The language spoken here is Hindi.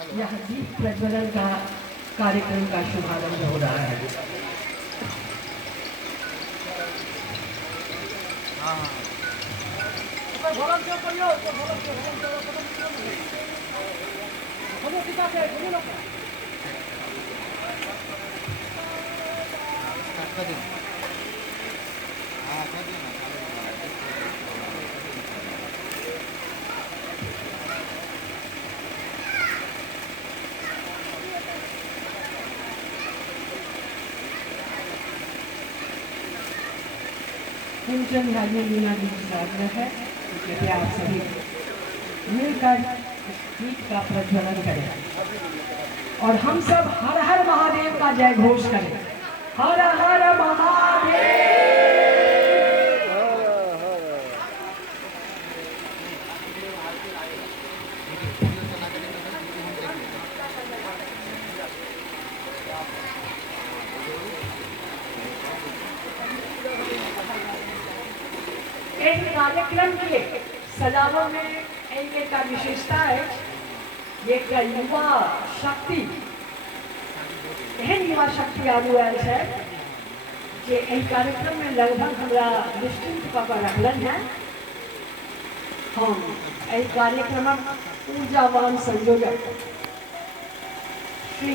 यहाँ दीप प्रज्वलन का कार्यक्रम का शुभारंभ हो रहा है। कुंचन राज्य मीना जी का आग्रह है कि आप सभी मिलकर दीप का प्रज्वलन करें और हम सब हर हर महादेव का जय घोष करें। हर हर महादेव। इस कार्यक्रम के सजावट में एक विशेषता है, ये युवा शक्ति एहन युवा शक्ति आगू आयल है कि एहि कार्यक्रम में लगभग हमरा निश्चिंत कऽ कऽ रखलन है। हम एहि कार्यक्रमक ऊर्जावान संयोजक श्री